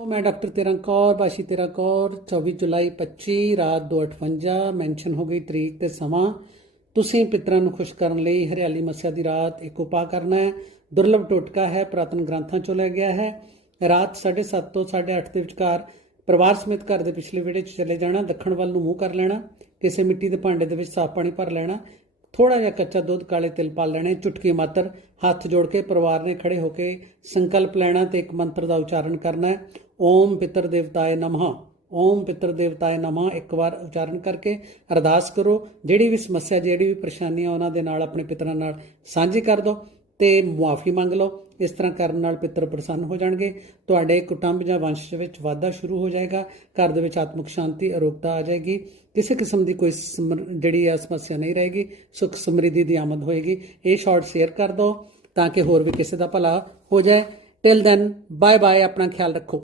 ਮੈਂ ਡਾਕਟਰ ਤੇਰਾ ਕੌਰ ਬਾਸ਼ੀ ਤੇਰਾ ਕੌਰ 24 ਜੁਲਾਈ 25 ਰਾਤ 2:58 ਮੈਂਸ਼ਨ ਹੋ ਗਈ ਤਰੀਕ ਤੇ ਸਮਾਂ। ਤੁਸੀਂ ਪਿਤਰਾਂ ਨੂੰ ਖੁਸ਼ ਕਰਨ ਲਈ ਹਰਿਆਲੀ ਮੱਸਿਆ ਦੀ ਰਾਤ ਇੱਕ ਉਪਾਅ ਕਰਨਾ ਹੈ। ਦੁਰਲਭ ਟੋਟਕਾ ਹੈ, ਪ੍ਰਾਤਨ ਗ੍ਰੰਥਾਂ ਚੋਂ ਲਿਆ ਗਿਆ ਹੈ। ਰਾਤ 7:30 ਤੋਂ 8:30 ਦੇ ਵਿਚਕਾਰ ਪਰਿਵਾਰ ਸਮੇਤ ਘਰ ਦੇ ਪਿਛਲੇ ਵਿਹੜੇ 'ਚ ਚਲੇ ਜਾਣਾ, ਦੱਖਣ ਵੱਲ ਨੂੰ ਮੂੰਹ ਕਰ ਲੈਣਾ, ਕਿਸੇ ਮਿੱਟੀ ਦੇ ਭਾਂਡੇ ਦੇ ਵਿੱਚ ਸਾਫ਼ ਪਾਣੀ ਭਰ ਲੈਣਾ ਥੋੜਾ ਜਿਹਾ ਕੱਚਾ ਦੁੱਧ ਕਾਲੇ ਤਿਲ ਪਾ ਲੈਣੇ, ਚੁਟਕੀ ਮਾਤਰ, ਹੱਥ ਜੋੜ ਕੇ ਪਰਿਵਾਰ ਨੇ ਖੜੇ ਹੋ ਕੇ ਸੰਕਲਪ ਲੈਣਾ ਤੇ ਇੱਕ ਮੰਤਰ ਦਾ ਉਚਾਰਨ ਕਰਨਾ ਹੈ। ਓਮ ਪਿਤਰ ਦੇਵਤਾਏ ਨਮః। ਓਮ ਪਿਤਰ ਦੇਵਤਾਏ ਨਮః, ਇੱਕ ਵਾਰ ਉਚਾਰਨ ਕਰਕੇ ਅਰਦਾਸ ਕਰੋ। ਜਿਹੜੀ ਵੀ ਸਮੱਸਿਆ, ਜਿਹੜੀ ਵੀ ਪਰੇਸ਼ਾਨੀ ਆ ਉਹਨਾਂ ਦੇ ਨਾਲ, ਆਪਣੇ ਪਿਤਰਾਂ ਨਾਲ ਸਾਂਝੀ ਕਰ ਦਿਓ। ਤੇ ਮੁਆਫੀ ਮੰਗ ਲਓ। ਇਸ ਤਰ੍ਹਾਂ ਕਰਨ ਨਾਲ ਪਿੱਤਰ ਪ੍ਰਸੰਨ ਹੋ ਜਾਣਗੇ। ਤੁਹਾਡੇ ਕੁਟੁੰਬ ਜਾਂ ਵੰਸ਼ ਵਿੱਚ ਵਾਧਾ ਸ਼ੁਰੂ ਹੋ ਜਾਏਗਾ। ਘਰ ਦੇ ਵਿੱਚ ਆਤਮਿਕ ਸ਼ਾਂਤੀ, ਅਰੋਗਤਾ ਆ ਜਾਏਗੀ। ਕਿਸੇ ਕਿਸਮ ਦੀ ਕੋਈ ਸਮਰ- ਜਿਹੜੀ ਆ ਸਮੱਸਿਆ ਨਹੀਂ ਰਹੇਗੀ। ਸੁਖ ਸਮਰਿੱਧੀ ਦੀ ਆਮਦ ਹੋਏਗੀ। ਇਹ ਸ਼ਾਰਟ ਸ਼ੇਅਰ ਕਰ ਦਿਓ ਤਾਂ ਕਿ ਹੋਰ ਵੀ ਕਿਸੇ ਦਾ ਭਲਾ ਹੋ ਜਾਏ। ਟਿਲ ਦੈਨ ਬਾਏ ਬਾਏ ਆਪਣਾ ਖਿਆਲ ਰੱਖੋ।